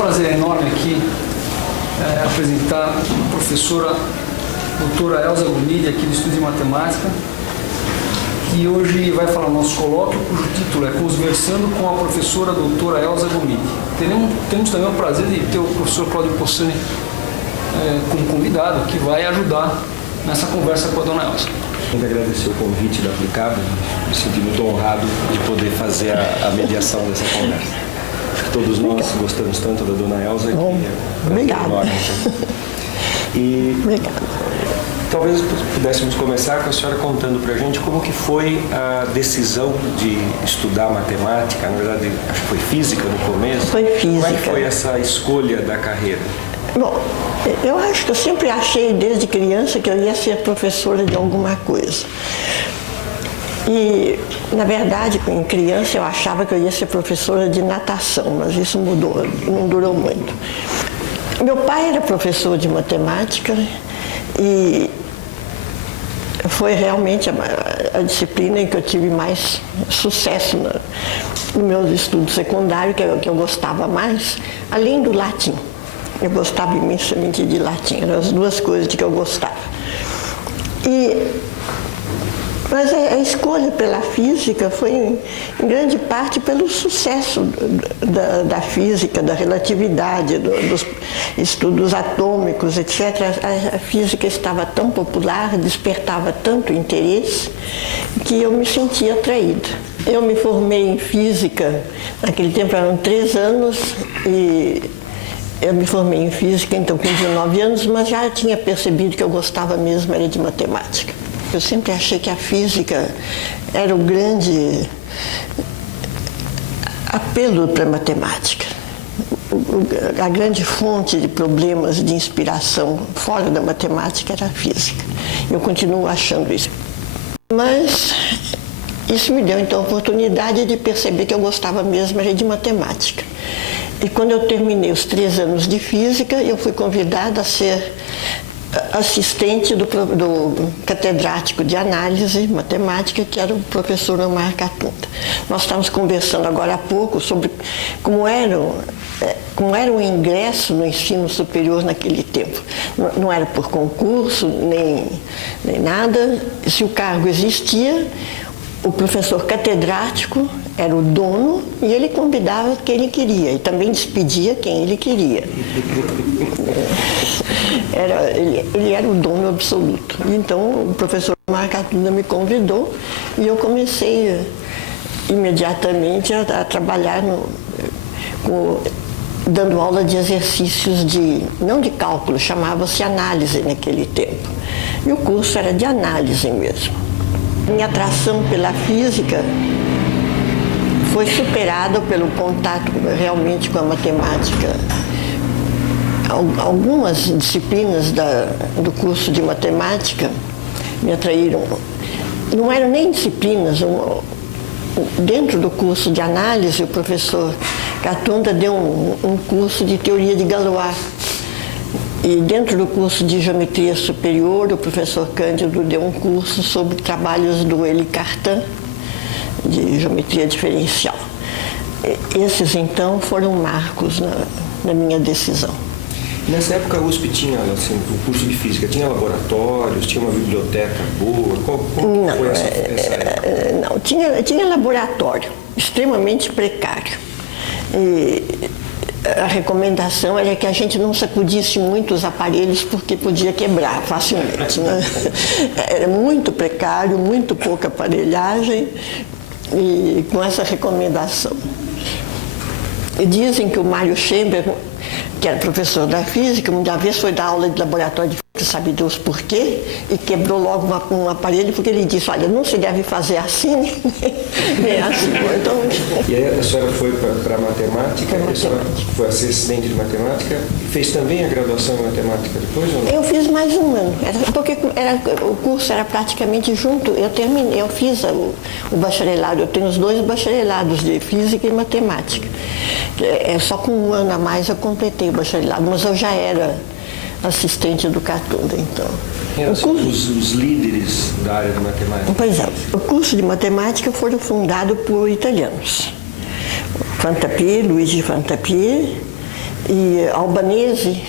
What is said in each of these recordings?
prazer enorme aqui apresentar a professora doutora Elza Gomide, aqui do Estudo de Matemática, que hoje vai falar o nosso colóquio, cujo título é Conversando com a professora doutora Elza Gomide. Temos também o prazer de ter o professor Cláudio Possani como convidado, que vai ajudar nessa conversa com a dona Elza. Quero agradecer o convite da Aplicado, me senti muito honrado de poder fazer a mediação dessa conversa. Acho que todos nós gostamos tanto da dona Elza que Obrigada. Obrigada. Talvez pudéssemos começar com a senhora contando para a gente como que foi a decisão de estudar matemática, na verdade acho que foi física no começo. Foi física. Como é que foi essa escolha da carreira? Bom, eu acho que eu sempre achei desde criança que eu ia ser professora de alguma coisa. E, na verdade, em criança eu achava que eu ia ser professora de natação, mas isso mudou, não durou muito. Meu pai era professor de matemática e foi realmente a disciplina em que eu tive mais sucesso no meu estudo secundário, que eu gostava mais, além do latim. Eu gostava imensamente de latim, eram as duas coisas que eu gostava. Mas a escolha pela física foi, em grande parte, pelo sucesso da física, da relatividade, dos estudos atômicos, etc. A física estava tão popular, despertava tanto interesse, que eu me sentia atraída. Eu me formei em física, naquele tempo eram 3 anos, e eu me formei em física, então, com 19 anos, mas já tinha percebido que eu gostava mesmo era de matemática. Eu sempre achei que a física era o grande apelo para a matemática, a grande fonte de problemas de inspiração fora da matemática era a física. Eu continuo achando isso. Mas isso me deu, então, a oportunidade de perceber que eu gostava mesmo era de matemática. E quando eu terminei os 3 anos de física, eu fui convidada a ser assistente do catedrático de análise matemática, que era o professor Omar Catunda. Nós estávamos conversando agora há pouco sobre como era o ingresso no ensino superior naquele tempo. Não era por concurso, nem nada. Se o cargo existia, o professor catedrático era o dono e ele convidava quem ele queria e também despedia quem ele queria. Ele era o dono absoluto. Então o professor Marcatunda me convidou e eu comecei imediatamente a trabalhar dando aula de exercícios não de cálculo, chamava-se análise naquele tempo. E o curso era de análise mesmo. Minha atração pela física foi superada pelo contato realmente com a matemática. Algumas disciplinas do curso de matemática me atraíram. Não eram nem disciplinas. Dentro do curso de análise, o professor Catunda deu um curso de teoria de Galois. E dentro do curso de geometria superior, o professor Cândido deu um curso sobre trabalhos do Élie Cartan, de geometria diferencial. Esses, então, foram marcos na minha decisão. Nessa época a USP tinha, assim, o curso de física, tinha laboratórios, tinha uma biblioteca boa? Como foi essa época? Não, tinha laboratório, extremamente precário. E a recomendação era que a gente não sacudisse muito os aparelhos porque podia quebrar facilmente, né? Era muito precário, muito pouca aparelhagem e com essa recomendação. E dizem que o Mário Schember, que era professor da física, uma vez foi dar aula de laboratório de física, sabe Deus por quê, e quebrou logo um aparelho, porque ele disse, olha, não se deve fazer assim, nem assim. Então, e aí a senhora foi para matemática, a senhora foi assistente de matemática, e fez também a graduação em matemática depois ou não? Eu fiz mais um ano, porque o curso era praticamente junto, eu fiz o bacharelado, eu tenho os 2 bacharelados de física e matemática. Só com um ano a mais eu completei o bacharelado, mas eu já era assistente do Catunda, então. Os líderes da área de matemática? Pois é, o curso de matemática foi fundado por italianos. Fantapié, Luigi Fantapié, E Albanese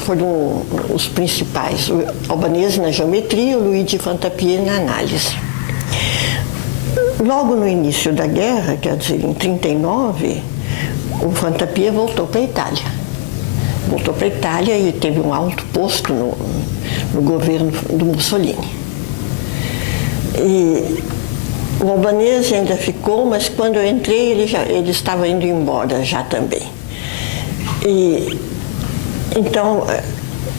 foram os principais. O Albanese na geometria, o Luigi Fantapié na análise. Logo no início da guerra, quer dizer, em 1939, o Fantapié voltou para a Itália. Voltou para a Itália e teve um alto posto no governo do Mussolini. E o Albanese ainda ficou, mas quando eu entrei ele estava indo embora já também. E então,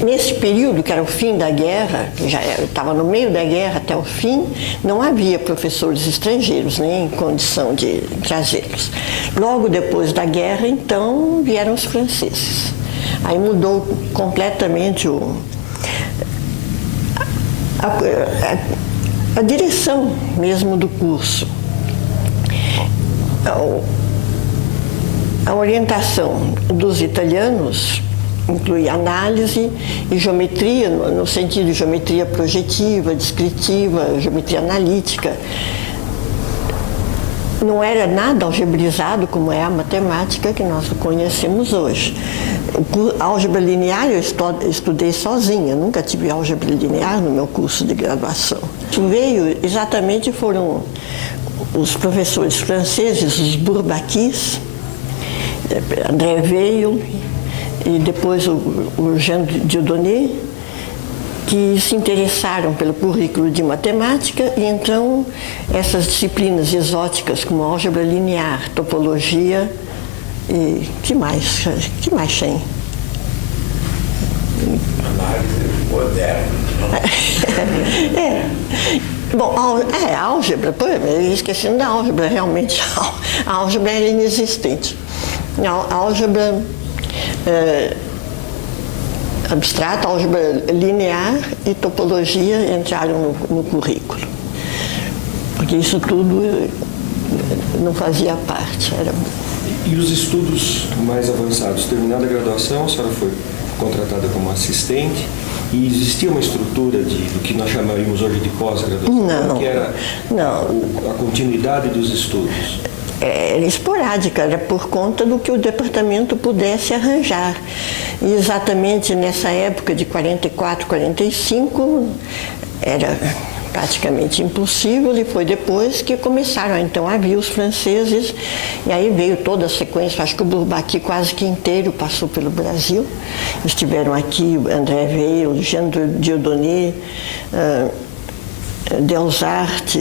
nesse período, que era o fim da guerra, que já estava no meio da guerra até o fim, não havia professores estrangeiros, nem em condição de trazê-los. Logo depois da guerra, então, vieram os franceses. Aí mudou completamente a direção mesmo do curso. A orientação dos italianos inclui análise e geometria, no sentido de geometria projetiva, descritiva, geometria analítica. Não era nada algebrizado como é a matemática que nós conhecemos hoje. A álgebra linear eu estudei sozinha, nunca tive álgebra linear no meu curso de graduação. Foram os professores franceses, os Bourbakis, André Weil e depois o Jean Dieudonné, que se interessaram pelo currículo de matemática, e então essas disciplinas exóticas como álgebra linear, topologia e que mais tem? Análise moderna. Bom, álgebra, eu esqueci da álgebra, realmente a álgebra era inexistente. A álgebra abstrata, álgebra linear e topologia entraram no currículo. Porque isso tudo não fazia parte. E os estudos mais avançados? Terminada a graduação, a senhora foi contratada como assistente e existia uma estrutura do que nós chamaríamos hoje de pós-graduação? Não. Que era a continuidade dos estudos? Era esporádica, era por conta do que o departamento pudesse arranjar. E exatamente nessa época de 44, 45, era praticamente impossível, e foi depois que começaram então a vir os franceses, e aí veio toda a sequência. Acho que o Bourbaki quase que inteiro passou pelo Brasil. Estiveram aqui André Weil, Jean Dieudonné, Delsart,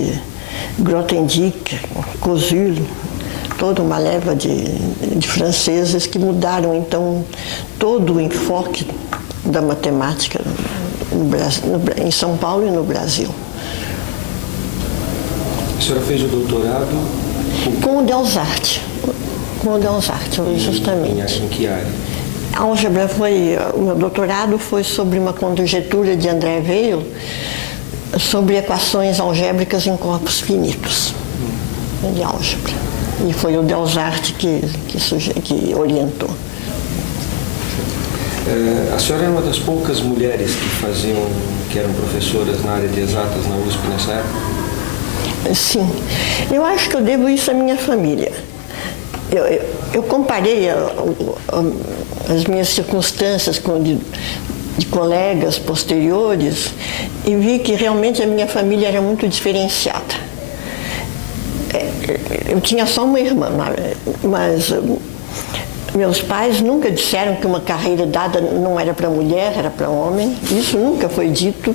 Grothendieck, Kosul, toda uma leva de franceses que mudaram então todo o enfoque da matemática no Brasil, em São Paulo e no Brasil. A senhora fez o doutorado? Com o Delsart. Justamente. Em que área? A álgebra o meu doutorado foi sobre uma conjectura de André Weil sobre equações algébricas em corpos finitos, de álgebra. E foi o Delsart que orientou. A senhora era uma das poucas mulheres que eram professoras na área de exatas na USP nessa época? Sim. Eu acho que eu devo isso à minha família. Eu comparei as minhas circunstâncias de colegas posteriores e vi que realmente a minha família era muito diferenciada. Eu tinha só uma irmã, mas meus pais nunca disseram que uma carreira dada não era para mulher, era para homem. Isso nunca foi dito,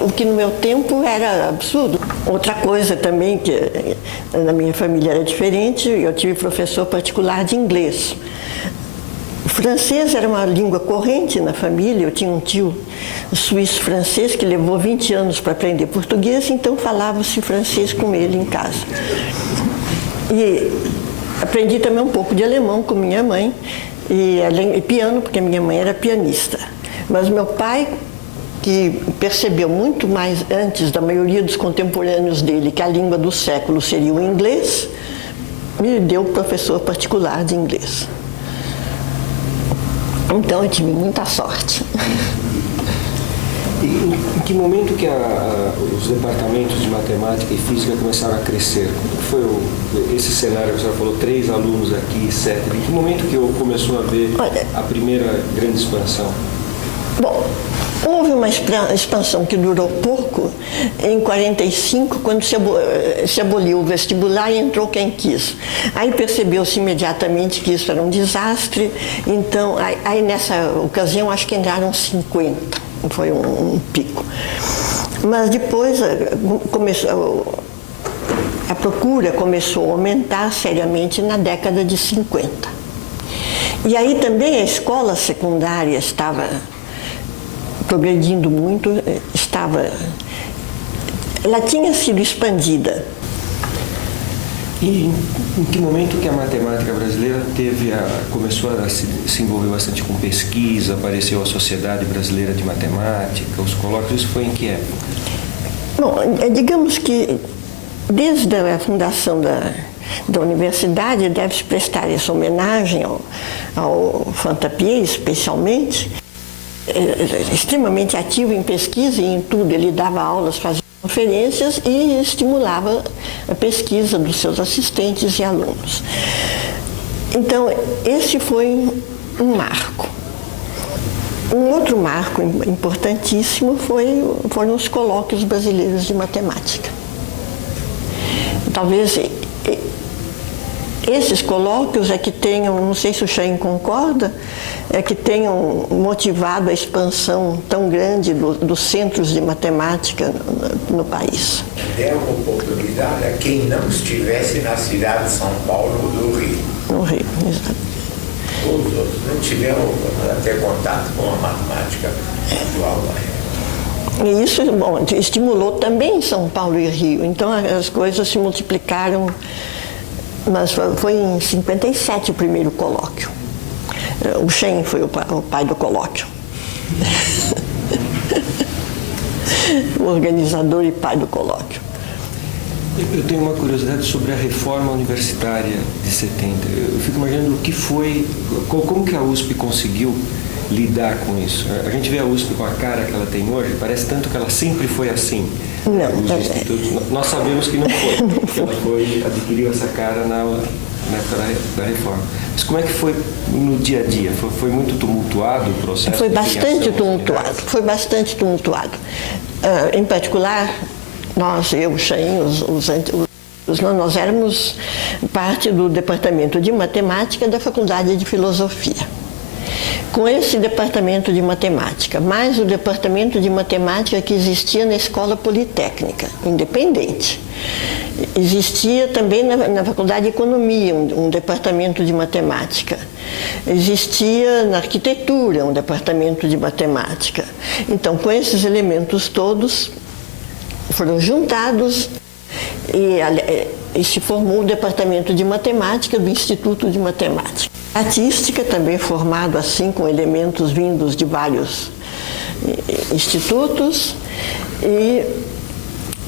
o que no meu tempo era absurdo. Outra coisa também que na minha família era diferente, eu tive professor particular de inglês. O francês era uma língua corrente na família. Eu tinha um tio suíço-francês que levou 20 anos para aprender português, então falava-se francês com ele em casa. E aprendi também um pouco de alemão com minha mãe, e piano, porque minha mãe era pianista. Mas meu pai, que percebeu muito mais antes da maioria dos contemporâneos dele que a língua do século seria o inglês, me deu professor particular de inglês. Então eu tive muita sorte. E em que momento que os departamentos de matemática e física começaram a crescer? Como foi esse cenário que a senhora falou, 3 alunos aqui, 7? Em que momento que começou a haver a primeira grande expansão? Bom, houve uma expansão que durou pouco, em 45, quando se aboliu o vestibular e entrou quem quis. Aí percebeu-se imediatamente que isso era um desastre, então, aí nessa ocasião, acho que entraram 50, foi um pico. Mas depois a procura começou a aumentar seriamente na década de 50. E aí também a escola secundária estava progredindo muito, ela tinha sido expandida. E em que momento que a matemática brasileira começou a se envolver bastante com pesquisa, apareceu a Sociedade Brasileira de Matemática, os colóquios, isso foi em que época? Bom, digamos que desde a fundação da universidade deve-se prestar essa homenagem ao Fantapié, especialmente, extremamente ativo em pesquisa e em tudo. Ele dava aulas, fazia conferências e estimulava a pesquisa dos seus assistentes e alunos. Então, esse foi um marco. Um outro marco importantíssimo foram os colóquios brasileiros de matemática. Talvez esses colóquios é que tenham, não sei se o Chaim concorda, é que tenham motivado a expansão tão grande dos centros de matemática no país. Deram oportunidade a quem não estivesse na cidade de São Paulo ou do Rio. No Rio, exato. Todos os outros não tiveram até contato com a matemática atual na época. E isso, bom, estimulou também São Paulo e Rio. Então as coisas se multiplicaram, mas foi em 57 o primeiro colóquio. O Shen foi o pai do colóquio. O organizador e pai do colóquio. Eu tenho uma curiosidade sobre a reforma universitária de 70. Eu fico imaginando o que foi, como que a USP conseguiu lidar com isso. A gente vê a USP com a cara que ela tem hoje, parece tanto que ela sempre foi assim. Não, nós sabemos que não foi. Ela adquiriu essa cara na época da reforma. Mas como é que foi no dia a dia? Foi muito tumultuado o processo? Foi bastante tumultuado. Em particular, eu, o Chaim, nós éramos parte do departamento de matemática da Faculdade de Filosofia. Com esse departamento de matemática, mais o departamento de matemática que existia na Escola Politécnica, independente. Existia também na Faculdade de Economia um departamento de matemática. Existia na arquitetura um departamento de matemática. Então, com esses elementos todos, foram juntados e se formou o departamento de matemática do Instituto de Matemática. Estatística, também formado assim, com elementos vindos de vários institutos, e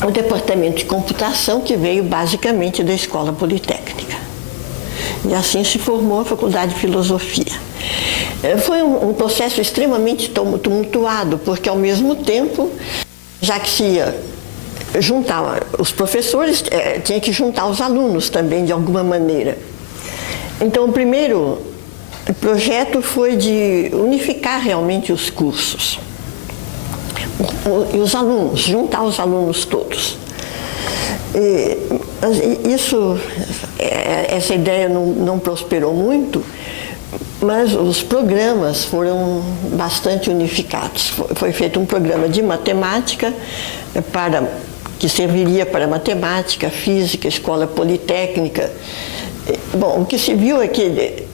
o departamento de computação, que veio basicamente da Escola Politécnica. E assim se formou a Faculdade de Filosofia. Foi um processo extremamente tumultuado, porque ao mesmo tempo, já que se ia juntar os professores, tinha que juntar os alunos também, de alguma maneira. Então, o primeiro projeto foi de unificar realmente os cursos. E os alunos, juntar os alunos todos. Essa ideia não prosperou muito, mas os programas foram bastante unificados. Foi feito um programa de matemática que serviria para matemática, física, escola politécnica. Bom, o que se viu é que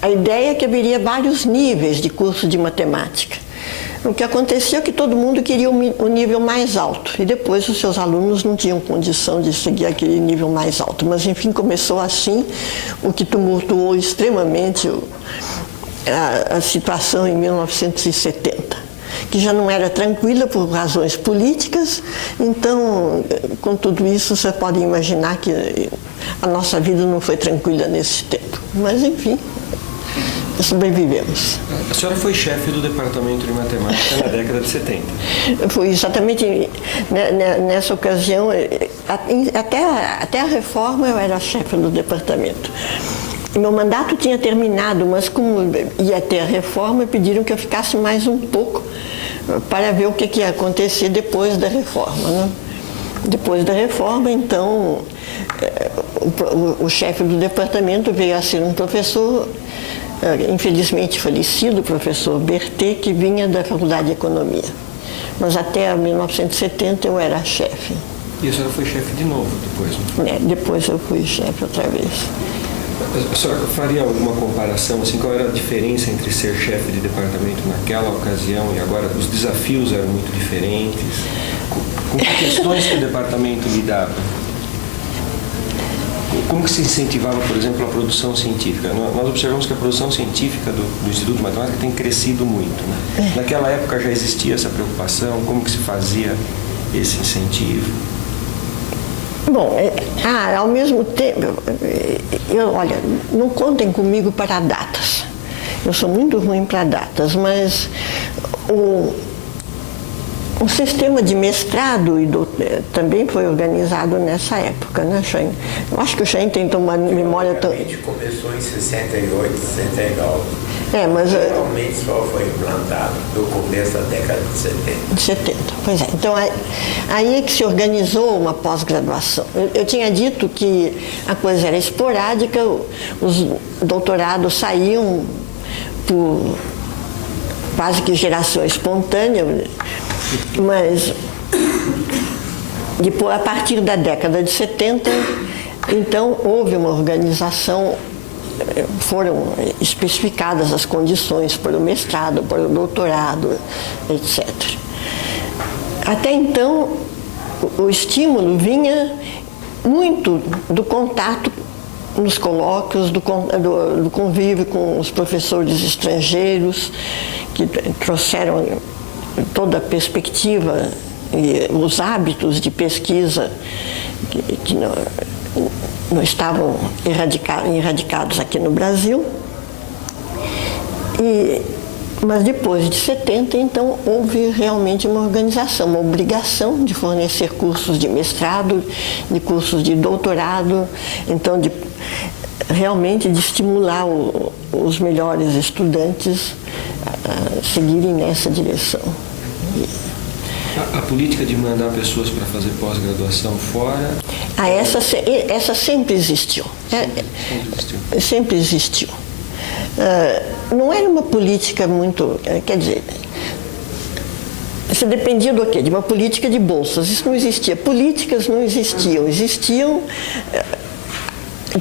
a ideia é que haveria vários níveis de curso de matemática. O que aconteceu é que todo mundo queria o nível mais alto, e depois os seus alunos não tinham condição de seguir aquele nível mais alto. Mas, enfim, começou assim, o que tumultuou extremamente a situação em 1970, que já não era tranquila por razões políticas. Então, com tudo isso, você pode imaginar que a nossa vida não foi tranquila nesse tempo. Mas, enfim, sobrevivemos. A senhora foi chefe do departamento de matemática na década de 70. Foi exatamente nessa ocasião, até a reforma eu era chefe do departamento. Meu mandato tinha terminado, mas como ia ter a reforma, pediram que eu ficasse mais um pouco para ver o que ia acontecer depois da reforma, né? Depois da reforma, então, o chefe do departamento veio a ser um professor, infelizmente falecido, o professor Berthet, que vinha da Faculdade de Economia. Mas até 1970 eu era chefe. E a senhora foi chefe de novo depois, né? Depois eu fui chefe outra vez. A senhora faria alguma comparação, assim, qual era a diferença entre ser chefe de departamento naquela ocasião e agora? Os desafios eram muito diferentes? Com que questões que o departamento lidava? Como que se incentivava, por exemplo, a produção científica? Nós observamos que a produção científica do Instituto de Matemática tem crescido muito, né? Naquela época já existia essa preocupação? Como que se fazia esse incentivo? Bom, ao mesmo tempo, olha, não contem comigo para datas. Eu sou muito ruim para datas, mas o sistema de mestrado e também foi organizado nessa época, né, Chain? Eu acho que o Chain tem uma memória tão... Começou em 68, 69. Mas... Realmente só foi implantado no começo da década de 70. De 70, pois é. Então, aí é que se organizou uma pós-graduação. Eu tinha dito que a coisa era esporádica, os doutorados saíam por quase que geração espontânea, mas depois, a partir da década de 70, então houve uma organização, foram especificadas as condições para o mestrado, para o doutorado, etc. Até então, o estímulo vinha muito do contato nos colóquios, do convívio com os professores estrangeiros, que trouxeram toda a perspectiva e os hábitos de pesquisa que não estavam erradicados aqui no Brasil. Mas depois de 70, então, houve realmente uma organização, uma obrigação de fornecer cursos de mestrado, de cursos de doutorado, então, realmente de estimular os melhores estudantes a seguirem nessa direção. A política de mandar pessoas para fazer pós-graduação fora... Essa sempre existiu. Sempre existiu. Não era uma política muito... Quer dizer, isso dependia do quê? De uma política de bolsas. Isso não existia. Políticas não existiam. Existiam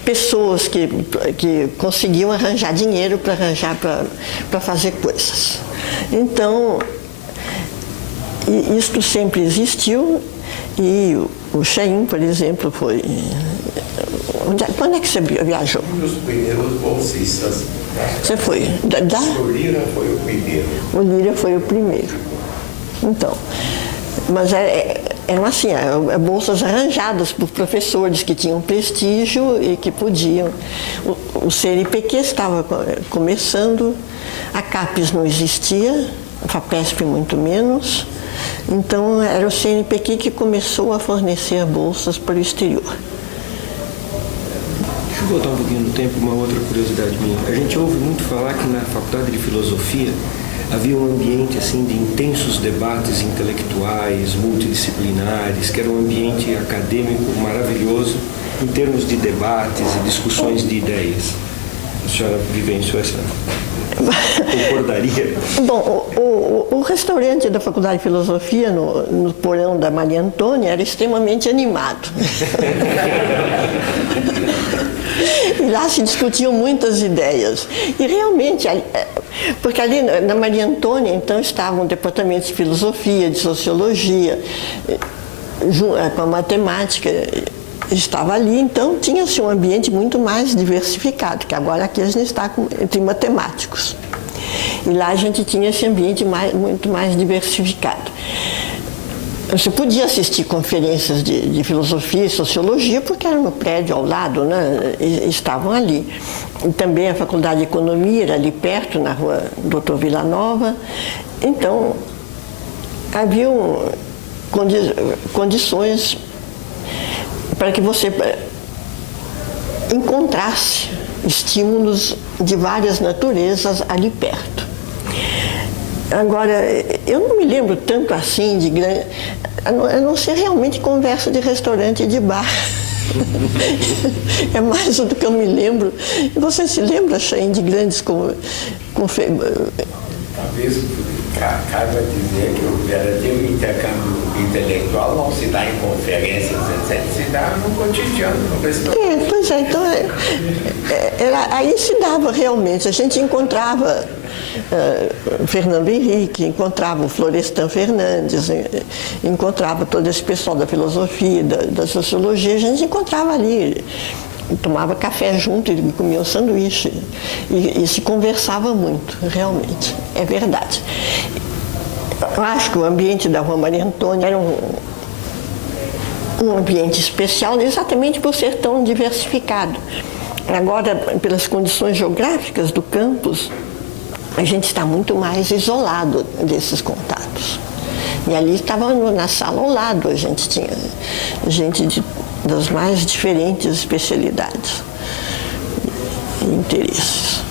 pessoas que conseguiam arranjar dinheiro para fazer coisas. Então, isto sempre existiu. E o Chain, por exemplo, foi... Quando é que você viajou? Um dos primeiros bolsistas. Você foi? O Lira foi o primeiro. O Lira foi o primeiro. Então, mas eram assim, bolsas arranjadas por professores que tinham prestígio e que podiam. O CNPq estava começando, a CAPES não existia, a FAPESP muito menos. Então, era o CNPq que começou a fornecer bolsas para o exterior. Deixa eu voltar um pouquinho no tempo, uma outra curiosidade minha. A gente ouve muito falar que na Faculdade de Filosofia havia um ambiente assim de intensos debates intelectuais, multidisciplinares, que era um ambiente acadêmico maravilhoso em termos de debates e discussões de ideias. A senhora vivenciou essa... concordaria? Bom, o restaurante da Faculdade de Filosofia, no porão da Maria Antônia, era extremamente animado. E lá se discutiam muitas ideias. E realmente, porque ali na Maria Antônia, então, estavam departamentos de filosofia, de sociologia, com a matemática, estava ali, então tinha-se um ambiente muito mais diversificado, que agora aqui a gente está entre matemáticos. E lá a gente tinha esse ambiente muito mais diversificado. Você podia assistir conferências de filosofia e sociologia, porque era no prédio ao lado, né? Estavam ali. E também a Faculdade de Economia era ali perto, na rua Doutor Vila Nova. Então, haviam condições para que você encontrasse estímulos de várias naturezas ali perto. Agora, eu não me lembro tanto assim de grande... A não ser realmente conversa de restaurante e de bar. É mais do que eu me lembro. Você se lembra, Chain, de grandes... Talvez caiba dizer que o verdadeiro intercâmbio intelectual não se dá em conferências, etc., se dá no cotidiano, no restaurante. Pois é, então aí se dava realmente. A gente encontrava Fernando Henrique, encontrava o Florestan Fernandes, encontrava todo esse pessoal da filosofia, da sociologia, a gente encontrava ali. Tomava café junto e comia um sanduíche. E se conversava muito, realmente. É verdade. Eu acho que o ambiente da Rua Maria Antônia era um ambiente especial exatamente por ser tão diversificado. Agora, pelas condições geográficas do campus, a gente está muito mais isolado desses contatos. E ali estava na sala ao lado, a gente tinha gente das mais diferentes especialidades e interesses.